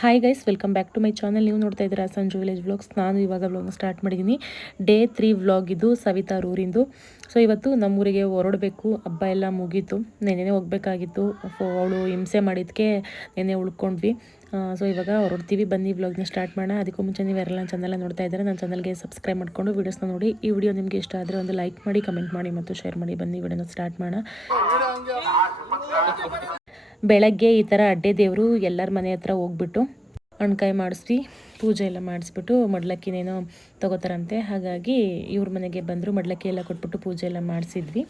Hi guys, welcome back to my channel. ನೀವು ನೋಡ್ತಾ ಇದ್ದೀರಾ ಸಂಜು ವಿಲೇಜ್ ವ್ಲಾಗ್ಸ್. ನಾನು ಇವಾಗ ವ್ಲಾಗ್ನ ಸ್ಟಾರ್ಟ್ ಮಾಡಿದ್ದೀನಿ. ಡೇ 3 ವ್ಲಾಗ್ ಇದು, ಸವಿತಾ ಊರಿಂದು. ಸೊ ಇವತ್ತು ನಮ್ಮೂರಿಗೆ ಹೊರಡಬೇಕು. ಹಬ್ಬ ಎಲ್ಲ ಮುಗೀತು, ನೆನ್ನೆ ಹೋಗಬೇಕಾಗಿತ್ತು. ಅವಳು ಹಿಂಸೆ ಮಾಡಿದ್ದಕ್ಕೆ ನೆನ್ನೆ ಉಳ್ಕೊಂಡ್ವಿ. ಸೊ ಇವಾಗ ಹೊರಡ್ತೀವಿ. ಬನ್ನಿ ವ್ಲಾಗ್ನ ಸ್ಟಾರ್ಟ್ ಮಾಡೋಣ. ಅದಕ್ಕೂ ಮುಂಚೆ ನೀವು ಯಾರೆಲ್ಲ ನನ್ನ ಚಾನಲ್ ನೋಡ್ತಾ ಇದ್ದಾರೆ, ನನ್ನ ಚಾನಲ್ಗೆ ಸಬ್ಸ್ಕ್ರೈಬ್ ಮಾಡಿಕೊಂಡು ವೀಡಿಯೋಸ್ನ ನೋಡಿ. ಈ ವಿಡಿಯೋ ನಿಮಗೆ ಇಷ್ಟ ಆದರೆ ಒಂದು ಲೈಕ್ ಮಾಡಿ, ಕಮೆಂಟ್ ಮಾಡಿ ಮತ್ತು ಶೇರ್ ಮಾಡಿ. ಬನ್ನಿ ವಿಡಿಯೋನ ಸ್ಟಾರ್ಟ್ ಮಾಡೋಣ. ಬೆಳಗ್ಗೆ ಈ ಥರ ಅಡ್ಡೆ ದೇವರು ಎಲ್ಲರ ಮನೆ ಹತ್ರ ಹೋಗ್ಬಿಟ್ಟು ಹಣ್ಕಾಯಿ ಮಾಡಿಸ್ವಿ, ಪೂಜೆ ಎಲ್ಲ ಮಾಡಿಸ್ಬಿಟ್ಟು ಮಡ್ಲಕ್ಕಿನೇನೋ ತಗೋತಾರಂತೆ. ಹಾಗಾಗಿ ಇವ್ರ ಮನೆಗೆ ಬಂದರು, ಮಡ್ಲಕ್ಕಿ ಎಲ್ಲ ಕೊಟ್ಬಿಟ್ಟು ಪೂಜೆ ಎಲ್ಲ ಮಾಡಿಸಿದ್ವಿ.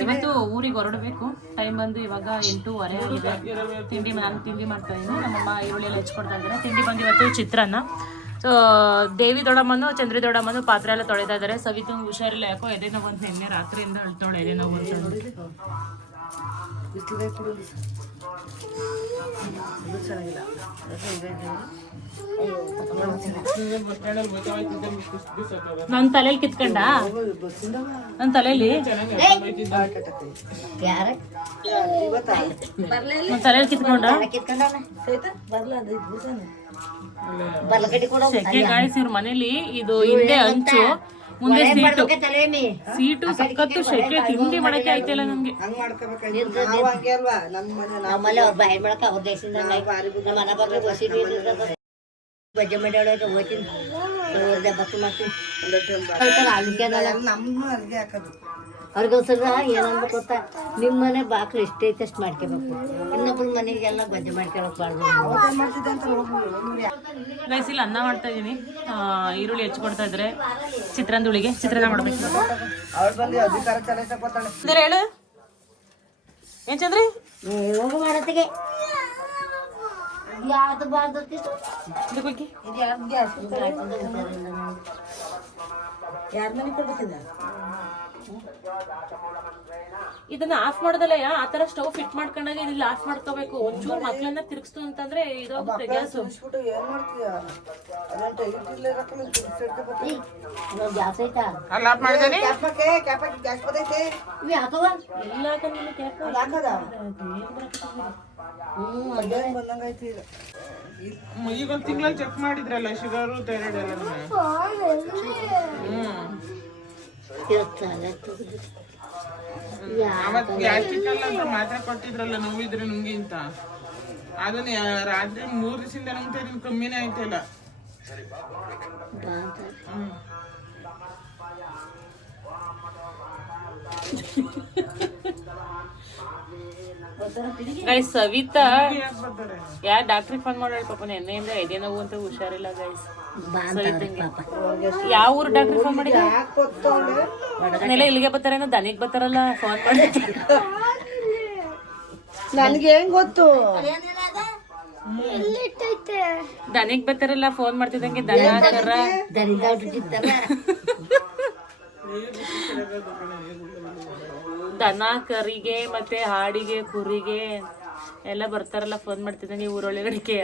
ಇವತ್ತು ಊರಿಗೆ ಹೊರಡಬೇಕು. ಟೈಮ್ ಬಂದು ಇವಾಗ 8:30 ಆಗಿದೆ. ನಾನು ತಿಂಡಿ ಮಾಡ್ತಾ ಇದ್ದೀನಿ. ನಮ್ಮಮ್ಮ ಈರುಳ್ಳಿ ಎಲ್ಲ ಹೆಚ್ಕೊಡ್ತಾ ಇದ್ದಾರೆ. ತಿಂಡಿ ಬಂದು ಇವತ್ತು ಚಿತ್ರಾನ್ನ. ಸೊ ದೇವಿ ದೊಡ್ಡಮ್ಮನು ಚಂದ್ರಿ ದೊಡ್ಡಮ್ಮನು ಪಾತ್ರೆ ಎಲ್ಲ ತೊಳಿತಾ ಇದ್ದಾರೆ. ಸವಿತಂಗೆ ಹುಷಾರಿಲ್ಲ, ಯಾಕೋ ಎದೆ ನೋವು ಅಂತ ನಿನ್ನೆ ರಾತ್ರಿಯಿಂದ ಅಳ್ತಾಳೆ. ಎದೆ ನೋವು ಅಂತ ನನ್ನ ತಲೆಯಲ್ಲಿ ಕಿತ್ಕೊಂಡ, ನನ್ನ ತಲೆಯಲ್ಲಿ ತಲೆಯಲ್ಲಿ ಕಿತ್ಕೊಂಡ ಸೆಕೆ ಗಾಳಿಸಿ ಇವ್ರ ಮನೇಲಿ. ಇದು ಹಿಂದೆ ಹಂಚು, ಮುಂದೆ ಸೀಟು ಸಖತ್ತು ಸೆಕೆ. ತಿಂಡಿ ಮಾಡಕ್ಕೆ ಆಯ್ತಿಲ್ಲ ನಮ್ಗೆ. ಬಜ್ಜೆ ಮಾಡ್ಯಾಳ ಹೋಗ್ತೀನಿ, ಬತ್ತು ಮಾಡ್ತೀನಿ. ಅವ್ರಿಗೋಸ್ಕರ ಏನಂದ್ರೆ ಗೊತ್ತಾ, ನಿಮ್ಮ ಮನೆ ಬಾಕ್ಲು ಎಷ್ಟೈತೆ ಅಷ್ಟು ಮಾಡ್ಕೋಬೇಕು. ಇನ್ನೊಬ್ರ ಮನೆಗೆಲ್ಲ ಬಜ್ಜೆ ಮಾಡ್ಕೊಳಕ್ಬಾರ್ದು. ಗೈಸ್, ಇಲ್ಲಿ ಅನ್ನ ಮಾಡ್ತಾ ಇದೀನಿ. ಈರುಳ್ಳಿ ಹೆಚ್ಕೊಡ್ತಾ ಇದ್ರೆ ಚಿತ್ರಾನ್ನದೊಳಿಗೆ ಚಿತ್ರಾನ್ನ ಮಾಡ್ಬೇಕು. ಹೇಳು ಏನ್ ಚಂದ್ರಿ ಹೋಗು ಮಾಡತ್ತಿಗೆ ಯಾವ್ದು ಬಾರ್ದತಿ ಯಾರ ಮನೆ ಕೊಡ್ಬೇಕಿಲ್ಲ. ಇದನ್ನ ಆಫ್ ಮಾಡೋದಲ್ಲ, ಆ ತರ ಸ್ಟವ್ ಫಿಟ್ ಮಾಡ್ಕೊಂಡಾಗ ಇದಿಲ್ಲ ಆಫ್ ಮಾಡ್ಕೋಬೇಕು. ಒಂಚೂರು ಮಕ್ಳನ್ನ ತಿರ್ಗಿಸ್ತು ಅಂತಂದ್ರೆ ಇದಾಗುತ್ತೆ ಗ್ಯಾಸು. ಗ್ಯಾಸ್ ಐತಾ ಈಗ ತಿಂಗಳಲ್ಲಿ ಚೆಕ್ ಮಾಡಿದ್ರಲ್ಲ ಶುಗರ್ ಥೈರಾಯ್ಡ್ ಎಲ್ಲ. ಅವತ್ತು ಗ್ಯಾಸ್ಟ್ರಿಕ್ ಅಲ್ಲ ಅಂತ ಮಾತ್ರೆ ಕೊಟ್ಟಿದ್ರಲ್ಲ, ನೋವಿದ್ರೆ ನುಂಗಿ ಅಂತ. ಅದನ್ನ ರಾತ್ರಿ 3 ದಿವಸದಿಂದ ನುಂಗ್ತಾ ಇದೀನಿ, ಕಮ್ಮಿನೇ ಆಯ್ತಲ್ಲ. ಗೈಸ್, ಸವಿತಾ ಯಾರು ಡಾಕ್ಟ್ರಿಗೆ ಫೋನ್ ಮಾಡಿ ಪಾಪ ನೆನ್ನೆಯಿಂದ ಎದೆ ನೋವು ಅಂತ ಹುಷಾರಿಲ್ಲ ಗೈಸ್. ಯಾವ ಊರು ಡಾಕ್ಟ್ರಿಗೆ ಫೋನ್ ಮಾಡಿದ್ರೆ ಅದನ್ನೆಲ್ಲ ಇಲ್ಲಿಗೆ ಬರ್ತಾರೇನೋ, ದನಿಗೆ ಬರ್ತಾರಲ್ಲ ಫೋನ್ ಮಾಡಿ. ನನ್ಗೆ ಹೆಂಗ್ ಗೊತ್ತು, ದನಿಗೆ ಬರ್ತಾರಲ್ಲ ಫೋನ್ ಮಾಡ್ತಿದ್ದಂಗೆ ದನ ಕರ ದನ ಕರಿಗೆ ಮತ್ತೆ ಹಾಡಿಗೆ ಕುರಿಗೆ ಎಲ್ಲ ಬರ್ತಾರಲ್ಲ ಫೋನ್ ಮಾಡ್ತಿದ್ದಂಗೆ ಊರೊಳಗಡಿಕೆ.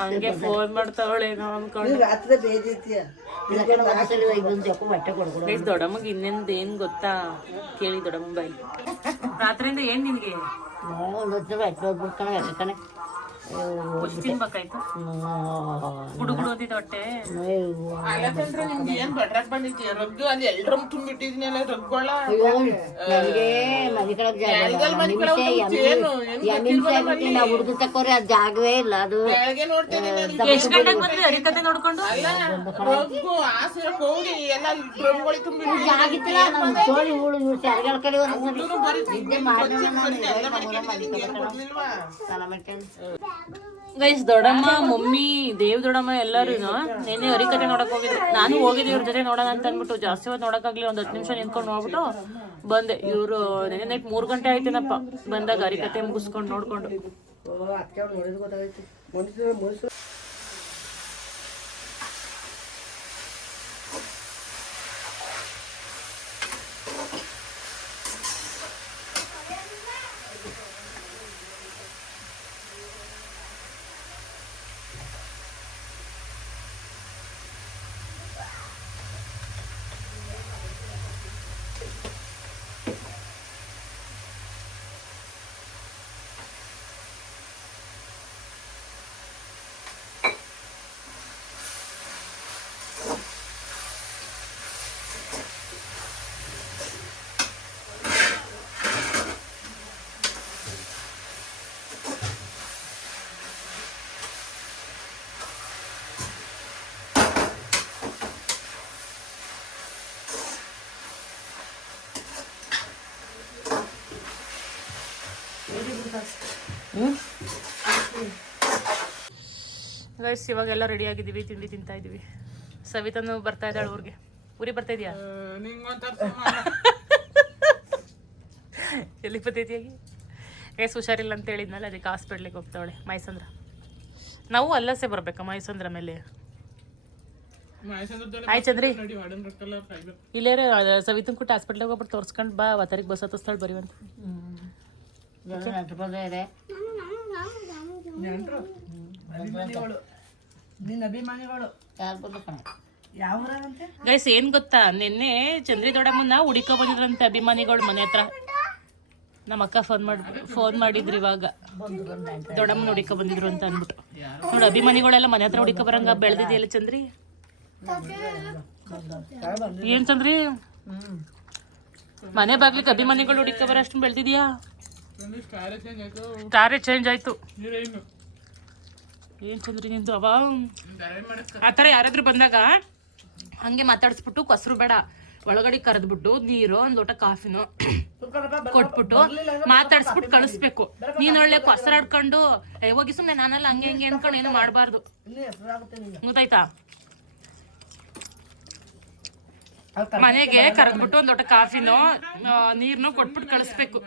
ಹಂಗೆ ಫೋನ್ ಮಾಡ್ತಾವಳೇನೋ ಅನ್ಕೊಂಡು. ದೊಡ್ಡಮ್ಮಗೆ ಇನ್ನೊಂದು ಏನ್ ಗೊತ್ತಾ ಕೇಳಿ, ದೊಡ್ಡಮ್ಮ ಬಾಯಿ ರಾತ್ರಿಯಿಂದ ಏನ್ ನಿನ್ಗೆ ತಿನ್ಬೇಕಾಯ್ತು? ಗುಡುಗುಡು ಅಂತಿದ್ದ ಹೊಟ್ಟೆ. ನಿಮ್ಗೆ ಏನ್ ಬಡ್ರಾಕ್ ಬಂದಿದ್ಯ ರಗ್ಗು ಅಲ್ಲಿ ಎಲ್ರಮ್ ತುಂಬಿಟ್ಟಿದ್ನಲ್ಲ ರಗ್ಗೋಳ. ಹುಡುಗ ತಕೋರಿ ಅದ್ ಜಾಗವೇ ಇಲ್ಲ. ಅದು ಎಷ್ಟು ಗಂಟೆಗೆ ಬಂದ್ರಿ ಹರಿಕತೆ ನೋಡ್ಕೊಂಡು? ರಗ್ಗು ಆಸಿರ ಕೋಳಿ ಎಲ್ಲ ಡ್ರಮ್ಗಳು ತುಂಬಿಟ್ಟಿದ್ವಿ. ಜಾಗಿತ್ತಲ್ಲ ನಮ್ ಕೋಳಿ ಹುಳು ಸರಿಗಳ ಕಡೆ ಗೈಸ್, ದೊಡ್ಡಮ್ಮ ಮಮ್ಮಿ ದೇವ್ ದೊಡ್ಡಮ್ಮ ಎಲ್ಲರೂ ನೆನ್ನೆ ಹರಿಕತೆ ನೋಡಕ್ ಹೋಗಿದ್ರು. ನಾನು ಹೋಗಿದ್ದೆ ಇವ್ರ ಜೊತೆ ನೋಡೋಣ ಅಂತ ಅಂದ್ಬಿಟ್ಟು. ಜಾಸ್ತಿ ಹೊತ್ತು ನೋಡಕ್ಕಾಗ್ಲಿ, ಒಂದ್ 10 ನಿಮಿಷ ನಿಂತ್ಕೊಂಡು ನೋಡ್ಬಿಟ್ಟು ಬಂದೆ. ಇವ್ರು ನೆನ್ನೆ ನೈಟ್ 3 ಗಂಟೆ ಆಯ್ತೇನಪ್ಪ ಬಂದಾಗ ಹರಿಕತೆ ಮುಗಿಸ್ಕೊಂಡು ನೋಡ್ಕೊಂಡು. ಗೈಸ್ ಇವಾಗೆಲ್ಲ ರೆಡಿ ಆಗಿದ್ದೀವಿ, ತಿಂಡಿ ತಿಂತಾ ಇದ್ದೀವಿ. ಸವಿತಾನು ಬರ್ತಾ ಇದ್ದಾಳೆ ಊರಿಗೆ. ಊರಿಗೆ ಬರ್ತಾ ಇದೆಯಾ? ಎಲ್ಲಿಗೆ ಬರ್ತೈತಿಯಾಗಿ ಹುಷಾರಿಲ್ಲ ಅಂತ ಹೇಳಿದ್ನಲ್ಲ, ಅದಕ್ಕೆ ಹಾಸ್ಪಿಟ್ಲಿಗೆ ಹೋಗ್ತಾವಳೆ. ಮೈಸಂದ್ರ ನಾವು ಅಲ್ಲಸೆ ಬರ್ಬೇಕಾ ಮೈಸಂದ್ರ ಮೇಲೆ? ಆಯ್ತು ಚಂದ್ರಿ ಇಲ್ಲೇ ಸವಿತನ್ ಕುಟ್ಟ ಹಾಸ್ಪಿಟ್ಲಿಗೆ ಹೋಗ್ಬಿಟ್ಟು ತೋರ್ಸ್ಕೊಂಡು ಬಾ. ಅವತ್ತರಿಗೆ ಬಸ್ ಹತ್ತಿಸ್ತಾಳೆ ಬರೀವಂತ. ಗೈಸ್ ಏನ್ ಗೊತ್ತಾ, ನಿನ್ನೆ ಚಂದ್ರಿ ದೊಡ್ಡಮ್ಮನ ಹುಡಿಕೊ ಬಂದಿದ್ರಂತೆ ಅಭಿಮಾನಿಗಳು ಮನೆ ಹತ್ರ. ನಮ್ಮ ಅಕ್ಕ ಫೋನ್ ಮಾಡಿದ್ರು ಇವಾಗ, ದೊಡ್ಡಮ್ಮನ ಹುಡಿಕೊ ಬಂದಿದ್ರು ಅಂತ ಅಂದ್ಬಿಟ್ಟು. ನೋಡಿ ಅಭಿಮಾನಿಗಳೆಲ್ಲ ಮನೆ ಹತ್ರ ಹುಡಿಕೊ ಬರಂಗ ಬೆಳೆದಿದೆಯಲ್ಲ ಚಂದ್ರಿ. ಏನ್ ಚಂದ್ರಿ ಮನೆ ಬಾಗ್ಲಿಕ್ಕೆ ಅಭಿಮಾನಿಗಳು ಹುಡಿಕೊ ಬರೋ ಅಷ್ಟು ಬೆಳೆದಿದ್ಯಾ? ಸ್ಟಾರೇ ಚೇಂಜ್ ಆಯ್ತು. ಏನ್ ಚಂದ್ರಿ ನಿಂದು ಅವ ಆತರ ಯಾರಾದ್ರೂ ಬಂದಾಗ ಹಂಗೆ ಮಾತಾಡ್ಸ್ಬಿಟ್ಟು ಕೊಸರು ಬೇಡ, ಒಳಗಡೆ ಕರೆದ್ಬಿಟ್ಟು ನೀರು ಒಂದ್ ಲೋಟ ಕಾಫಿನೋ ಕೊಟ್ಬಿಟ್ಟು ಮಾತಾಡ್ಸ್ಬಿಟ್ಟು ಕಳಿಸ್ಬೇಕು. ನೀನ್ ಒಳ್ಳೆ ಕೊಸರಾಡ್ಕೊಂಡು ಹೋಗಿ ಸುಮ್ನೆ ನಾನೆಲ್ಲ ಹಂಗೆ ಹಿಂಗೆ ಅನ್ಕೊಂಡು ಏನು ಮಾಡಬಾರ್ದು, ಗೊತ್ತಾಯ್ತಾ? ಮನೆಗೆ ಕರೆದ್ಬಿಟ್ಟು ಒಂದ್ ಲೋಟ ಕಾಫಿನೋ ನೀರ್ನೋ ಕೊಟ್ಬಿಟ್ಟು ಕಳಿಸ್ಬೇಕು.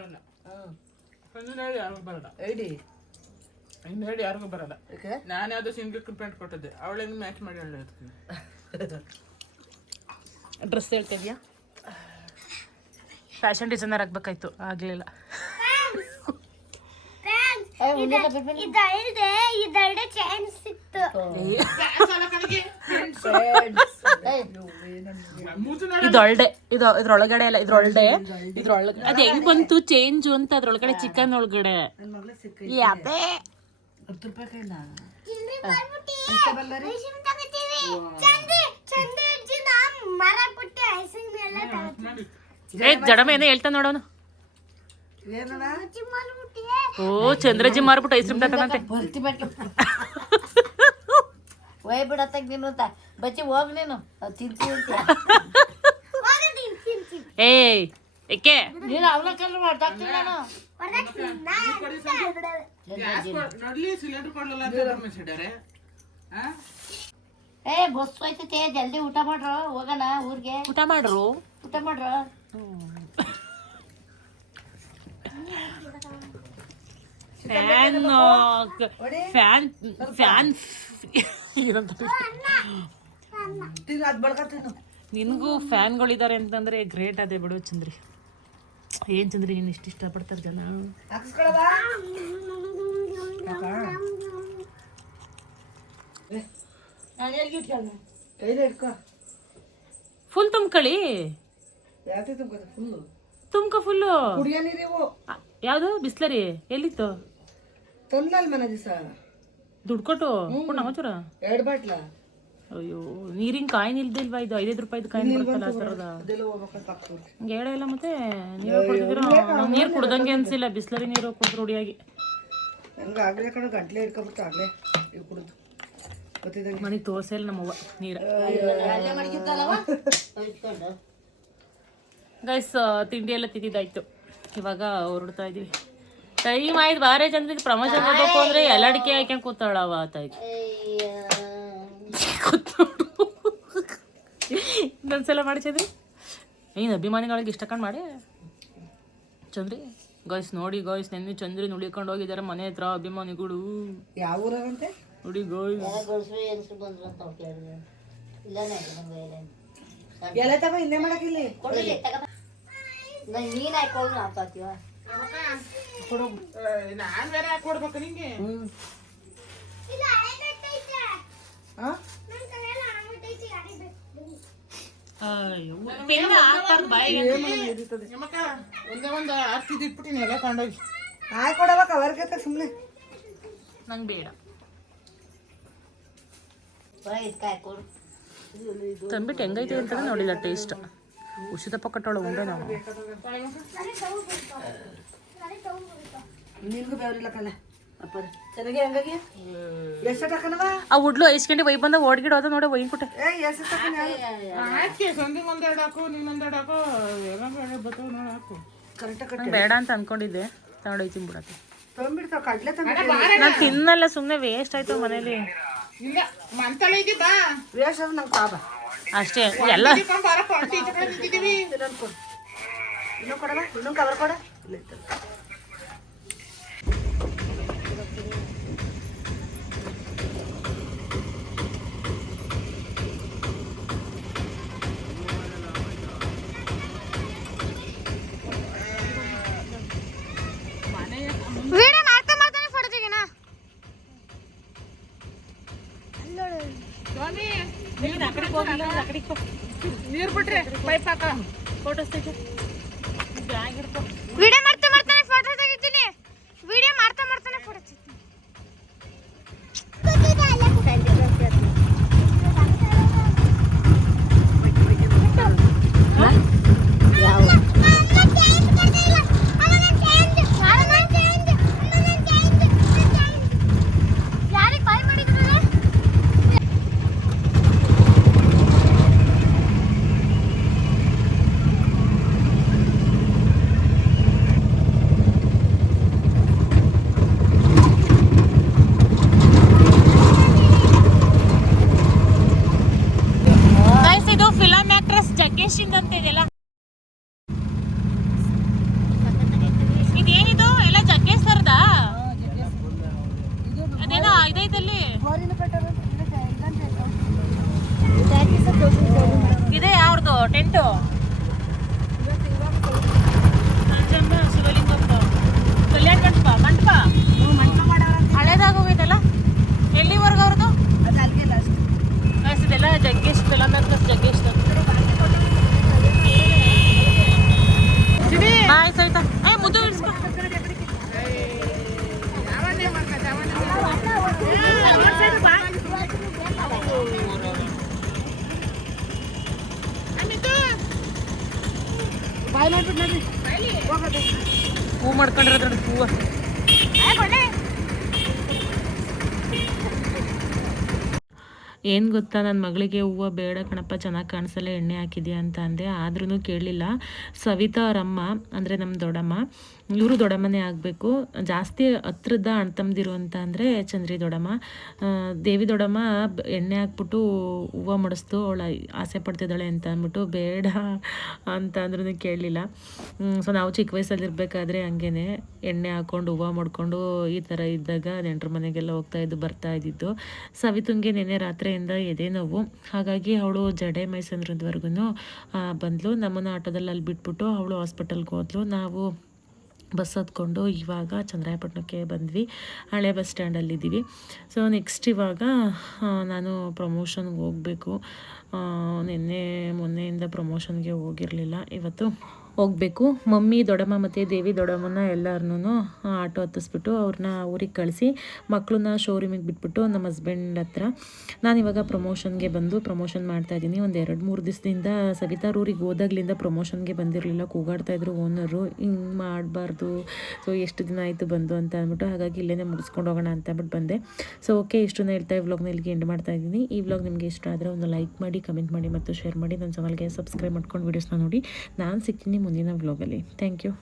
ಹೇಳಿ ಯಾರಿಗೂ ಬರಲ್ಲ. ನಾನು ಯಾವ್ದೋ ಸಿಂಗಲ್ ಪ್ಯಾಂಟ್ ಕೊಟ್ಟಿದ್ದೆ, ಅವಳೇನು ಮ್ಯಾಚ್ ಮಾಡಿ ಡ್ರೆಸ್ ಹೇಳ್ತಾ ಇದೆಯಾ? ಫ್ಯಾಷನ್ ಡಿಸೈನರ್ ಆಗ್ಬೇಕಾಯ್ತು, ಆಗ್ಲಿಲ್ಲ. ಇದೊಳ್ಳೆ ಇದ್ರೊಳಗಡೆ ಎಲ್ಲ ಇದ್ರೊಳ್ಳೆ ಅದ್ ಹೆಂಗ್ ಬಂತು ಚೇಂಜ್ ಅಂತ? ಅದ್ರೊಳಗಡೆ ಚಿಕನ್ ಒಳಗಡೆ ಯಾಪೆ ಜಡಮ ಏನೋ ಹೇಳ್ತಾ ನೋಡೋನು. ಓ ಚಂದ್ರಜಿ ಮಾರ್ಬಿಟ್ಟು ಐಸ್ ಕ್ರೀಮ್ ತಂದಂತೆ. ಒಯ್ ಬಿಡತ್ತಾಗ ನೀನು ಅಂತ ಬಚ್ಚಿ ಹೋಗ್ ನೀನು ತಿಂತೀನಿ ಏಯ್ ಏಕೆ ನೀನು ಅವಲಕ್ಕಿ ಮಾಡ್ತಾಕ್ತೀನಿ ನಾನು. ಸಿಲಿಂಡರ್ ಕೊಡ್ಲಿಲ್ಲ ಏ ಬಸ್ ಹೋಯ್ತೈತೆ, ಜಲ್ದಿ ಊಟ ಮಾಡ್ರು, ಹೋಗೋಣ ಊರಿಗೆ. ಊಟ ಮಾಡ್ರು ಫ್ಯಾನ್ ನಿನಗೂ ಫ್ಯಾನ್ಗಳಿದ್ದಾರೆ ಅಂತಂದ್ರೆ ಗ್ರೇಟ್ ಅದೇ ಬಿಡು ಚಂದ್ರಿ. ಏನ್ ಚಂದ್ರಿ ನೀನು ಇಷ್ಟ ಇಷ್ಟಪಡ್ತಾರೆ ಜನ. ಫುಲ್ ತುಂಬ್ಕಳಿ, ತುಮ್ಕ ಫುಲ್ಲು. ಯಾವ್ದು ಬಿಸ್ಲರಿ ಎಲ್ಲಿತ್ತು? ತಂದಲ್ ಮನೆ ದಿವಸ ದುಡ್ಡು ಕೊಟ್ಟು ನಮ್ಮಚೂರ 2 ಬಾಟ್ಲ. ಅಯ್ಯೋ ನೀರಿನ ಕಾಯಿನ್ ಇಲ್ದಿಲ್ವಾ? ಇದು 5 ರೂಪಾಯಿದು ಕಾಯಿನ್ ಬರುತ್ತಲ್ಲ ಆ ಥರದ. ಹಂಗೆ ಹೇಳ ಇಲ್ಲ ಮತ್ತೆ ನೀರು ಕುಡ್ದಿದ್ರು ನೀರು ಕುಡ್ದಂಗೆ ಅನ್ಸಿಲ್ಲ. ಬಿಸ್ಲರಿ ನೀರು ಕುಡಿದ್ರು ರೂಢಿಯಾಗಿ. ನಂಗೆ ಆಗ್ಲೇ ಕಣ ಗಂಟ್ಲೆ ಇಟ್ಕೊಬಿಟ್ಟು ಆಗ್ಲೇ ಕುಡಿದು ಗೊತ್ತಿದ್ದಂಗೆ ಮನೆಗೆ ತೋರ್ಸೇ ಇಲ್ಲ ನಮ್ಮವ್ವ ನೀರು. ಗೈಸ್ ತಿಂಡಿ ಎಲ್ಲ ತಿಂದಿದ್ದಾಯ್ತು, ಇವಾಗ ಹೊರಡ್ತಾ ಇದೀವಿ. ಟೈಮ್ ಆಯ್ತು ಬಾರೇ ಚಂದ್ರ. ಪ್ರಮೋಷನ್ ಮಾಡ್ಬೇಕು ಅಂದ್ರೆ ಎಲ್ಲ ಅಡಿಕೆ ಹಾಕ್ಯಂಡ್ ಕೂತಾಳವ ಆತಾಯ್ತು. ಇನ್ನೊಂದ್ಸಲ ಮಾಡಿ ಚಂದ್ರಿ, ಏನು ಅಭಿಮಾನಿಗಳಿಗೆ ಇಷ್ಟಕೊಂಡು ಮಾಡಿ ಚಂದ್ರಿ. ಗಾಯ್ಸ್ ನೋಡಿ ಗಾಯ್ಸ್, ನೆನ್ನೆ ಚಂದ್ರಿ ಉಳಿಕೊಂಡು ಹೋಗಿದ್ದಾರೆ ಮನೆ ಹತ್ರ ಅಭಿಮಾನಿಗಳು. ಯಾವ ಊರಂತೆ ನೋಡಿ ಗಾಯ್ಸ್. ಎಲ್ಲ ತಗೋ ಇನ್ನೇ ಮಾಡಕ್ಕಿಲ್ಲ. ನೀನ್ ಹಾಕೊಂಡು ಹಾಕ್ತೀವ ನಾನ್ ಬೇರೆ ಹಾಕೊಡ್ಬೇಕು ನಿಂಗೆ. ಒಂದೇ ಒಂದು ಆರ್ತಿ ಇಟ್ಬಿಟ್ಟಿನಿ ಎಲ್ಲ ಕೊಂಡೋಗಿ ಹಾಕೊಡವ ಕವರ್ಗೆ ಸುಮ್ಮನೆ. ನಂಗೆ ಬೇಡ ತಂದ್ಬಿಟ್ಟು ಹೆಂಗೈತೆ ಅಂತ ನೋಡಿಲ್ಲ ಟೇಸ್ಟ್. ಉಷಿತಪ್ಪ ಕಟ್ಟೋಳ ಉಂಡೆ ನಾವು. ನಿನ್ಗೂ ಬೇವ್ರಿಲ್ಲ ಕಣ ಅಪ್ಪ ಚೆನ್ನಾಗಿ ಹಂಗಾಗಿ ಎಷ್ಟು ತಕನವ ಆ ಉಡ್ಲು 5 ಗಂಟೆ ಒಯ್ ಬಂದ ಓಡ್ಗಿಡ ಹೋದ ನೋಡ ಒಯ್ನ್ ಕೊಟ್ಟೆ. ಎಷ್ಟು ತಕನ ಆಯ್ಕೆ ಸಂಧಿಗೆ ಒಂದೆರಡು ಹಾಕು, ನೀನೊಂದೆರಡು ಹಾಕು, ಎಲ್ಲ ಬೇಡ ಬತ್ತವ ನೋಡಿ ಹಾಕು. ಕರೆಕ್ಟ್ ನಂಗೆ ಬೇಡ ಅಂತ ಅನ್ಕೊಂಡಿದ್ದೆ. ತಗೊಂಡೋಯ್ತೀನಿ ಬಿಡತ್ತೆ. ತಂಬಿಡ್ತಾವ ಕಡ್ಲೆ ನಾನು ತಿನ್ನಲ್ಲ, ಸುಮ್ಮನೆ ವೇಸ್ಟ್ ಆಯ್ತು ಮನೇಲಿ. ಇಲ್ಲ ಮಂತಳ ಇದೆ ಬಾ ವೇಸ್ಟ್ ಆದ್ರೆ ನಂಗೆ ಪಾಪ ಅಷ್ಟೇ ಎಲ್ಲ. ಬಾರಪ್ಪ ಅಂಟಿ ಇಟ್ಕೊಂಡಿದ್ದೀವಿ. ಇನ್ನೊಂದು ಕೊಡು, ಇನ್ನೂ ಕೊಡಲ್ಲ, ಇನ್ನೊಂದು ಕವರ್ ಕೊಡ. ಇಲ್ಲ ಇತ್ತು. ವಿಡಿಯೋ ಮಾಡ್ತಾ ಮಾಡ್ತಾನೆ ಫೋಟೋ ತೆಗಿನ. ಸ್ವಾಮಿ ನೀರು ಬಿಟ್ರೆ ಪೈಪ್ ಹಾಕ ಫೋಟೋಸ್ ತೆಗಿ. ವಿಡಿಯೋ ಮಾಡ್ತಾ ಮಾಡ್ತಾನೆ ಫೋಟೋ ತೆಗಿತೀನಿ. ವಿಡಿಯೋ ಮಾಡ್ತಾ ಮಾಡ್ತಾನೆ ಫೋಟೋ ತೆಗಿತೀನಿ. ಯಾರಿಗೆ ಬಾಯ್ ಮಾಡಿದ್ರೆ ಇದು ಫಿಲಮ್ ಆಕ್ಟ್ರೆಸ್ ಜಗ್ಗೇಶ್ ಇಂದಂತ ಇದೆಯಲ್ಲ. ಇದೇನಿದು ಎಲ್ಲ ಜಗ್ಗೇಶ್ ಸರ್ದ ಅದೇನೋ ಇದೈತಲ್ಲಿ ಇದೆ ಅವ್ರದ್ದು ಟೆಂಟು. ನಂಜಮ್ಮ ಶಿವಲಿಂಗಪ್ಪ ಕಲ್ಯಾಣ ಮಂಟಪ ಹಳೇದಾಗ ಹೋಗೈತಲ್ಲ. ಎಲ್ಲಿವರೆಗೂ ಅವ್ರದ್ದು ಇದೆಲ್ಲ Jaggesh film actress Jaggesh. Hi Savita. ಮುದ್ದು ಇಡ್ಸ್ಕೊ. ಹೂ ಮಾಡ್ಕೊಂಡಿರೋದ್ರ ಹೂವು. ಏನು ಗೊತ್ತಾ, ನನ್ನ ಮಗಳಿಗೆ ಹೂವು ಬೇಡ ಕಣಪ್ಪ, ಚೆನ್ನಾಗಿ ಕಾಣಿಸಲ್ಲ, ಎಣ್ಣೆ ಹಾಕಿದ್ಯಾ ಅಂತ ಅಂದೆ. ಆದ್ರೂ ಕೇಳಲಿಲ್ಲ. ಸವಿತಾ ಅವರಮ್ಮ ಅಂದರೆ ನಮ್ಮ ದೊಡ್ಡಮ್ಮ, ಇವರು ದೊಡ್ಡಮ್ಮನೇ ಆಗಬೇಕು. ಜಾಸ್ತಿ ಹತ್ರದ ಅಣ್ತಂದಿರು ಅಂತ ಅಂದರೆ ಚಂದ್ರಿ ದೊಡ್ಡಮ್ಮ. ದೇವಿ ದೊಡ್ಡಮ್ಮ ಎಣ್ಣೆ ಹಾಕ್ಬಿಟ್ಟು ಹೂವು ಮುಡಿಸ್ತು, ಅವಳು ಆಸೆ ಪಡ್ತಿದ್ದಾಳೆ ಅಂತ ಅಂದ್ಬಿಟ್ಟು ಬೇಡ ಅಂತ ಅಂದ್ರೂ ಕೇಳಲಿಲ್ಲ. ಸೊ ನಾವು ಚಿಕ್ಕ ವಯಸ್ಸಲ್ಲಿರಬೇಕಾದ್ರೆ ಹಂಗೇ ಎಣ್ಣೆ ಹಾಕ್ಕೊಂಡು ಹೂವು ಮಾಡ್ಕೊಂಡು ಈ ಥರ ಇದ್ದಾಗ ನೆಂಟ್ರ ಮನೆಗೆಲ್ಲ ಹೋಗ್ತಾಯಿದ್ದು ಬರ್ತಾಯಿದ್ದಿದ್ದು. ಸವಿತುಂಗೆ ನೆನ್ನೆ ರಾತ್ರಿಯಿಂದ ಎದೆ ನೋವು, ಹಾಗಾಗಿ ಅವಳು ಜಡೆ ಮೈಸಂದ್ರದವರೆಗೂ ಬಂದಳು. ನಮ್ಮನ್ನು ಆಟೋದಲ್ಲಿ ಅಲ್ಲಿ ಬಿಟ್ಬಿಟ್ಟು ಅವಳು ಹಾಸ್ಪಿಟಲ್ಗೆ ಹೋದ್ಲು. ನಾವು ಬಸ್ ಹತ್ಕೊಂಡು ಇವಾಗ ಚಂದ್ರಾಯಪಟ್ಟಣಕ್ಕೆ ಬಂದ್ವಿ. ಹಳೆ ಬಸ್ ಸ್ಟ್ಯಾಂಡಲ್ಲಿದ್ದೀವಿ. ಸೊ ನೆಕ್ಸ್ಟ್ ಇವಾಗ ನಾನು ಪ್ರಮೋಷನ್ಗೆ ಹೋಗಬೇಕು. ಮೊನ್ನೆಯಿಂದ ಪ್ರಮೋಷನ್ಗೆ ಹೋಗಿರಲಿಲ್ಲ, ಇವತ್ತು ಹೋಗಬೇಕು. ಮಮ್ಮಿ ದೊಡ್ಡಮ್ಮ ಮತ್ತು ದೇವಿ ದೊಡ್ಡಮ್ಮನ ಎಲ್ಲರನ್ನೂ ಆಟೋ ಹತ್ತಿಸ್ಬಿಟ್ಟು ಅವ್ರನ್ನ ಊರಿಗೆ ಕಳಿಸಿ ಮಕ್ಕಳನ್ನ ಶೋರೂಮಿಗೆ ಬಿಟ್ಬಿಟ್ಟು ನಮ್ಮ ಹಸ್ಬೆಂಡ್ ಹತ್ರ ನಾನಿವಾಗ ಪ್ರಮೋಷನ್ಗೆ ಬಂದು ಪ್ರಮೋಷನ್ ಮಾಡ್ತಾಯಿದ್ದೀನಿ. ಒಂದು 2-3 ದಿವಸದಿಂದ ಸವಿತಾರ್ ಊರಿಗೆ ಹೋದಾಗ್ಲಿಂದ ಪ್ರಮೋಷನ್ಗೆ ಬಂದಿರಲಿಲ್ಲ. ಕೂಗಾಡ್ತಾಯಿದ್ರು ಓನರು, ಹಿಂಗೆ ಮಾಡಬಾರ್ದು, ಸೊ ಎಷ್ಟು ದಿನ ಆಯಿತು ಬಂದು ಅಂತ ಅಂದ್ಬಿಟ್ಟು. ಹಾಗಾಗಿ ಇಲ್ಲೇ ಮುಗಿಸ್ಕೊಂಡು ಹೋಗೋಣ ಅಂತ ಅಂದ್ಬಿಟ್ಟು ಬಂದೆ. ಸೊ ಓಕೆ, ಇಷ್ಟನ್ನ ಹೇಳ್ತಾ ಈ ವ್ಲಾಗ್ನ ಇಲ್ಲಿಗೆ ಎಂಡ್ ಮಾಡ್ತಾಯಿದ್ದೀನಿ. ಈ ವ್ಲಾಗ್ ನಿಮಗೆ ಇಷ್ಟ ಆದರೆ ಒಂದು ಲೈಕ್ ಮಾಡಿ, ಕಮೆಂಟ್ ಮಾಡಿ ಮತ್ತು ಶೇರ್ ಮಾಡಿ. ನನ್ನ ಚಾನಲ್ಗೆ ಸಬ್ಸ್ಕ್ರೈಬ್ ಮಾಡ್ಕೊಂಡು ವೀಡಿಯೋಸ್ನ ನೋಡಿ. ನಾನು ಸಿಗ್ತೀನಿ ಮುಂದಿನ ವ್ಲಾಗಲ್ಲಿ. Thank you.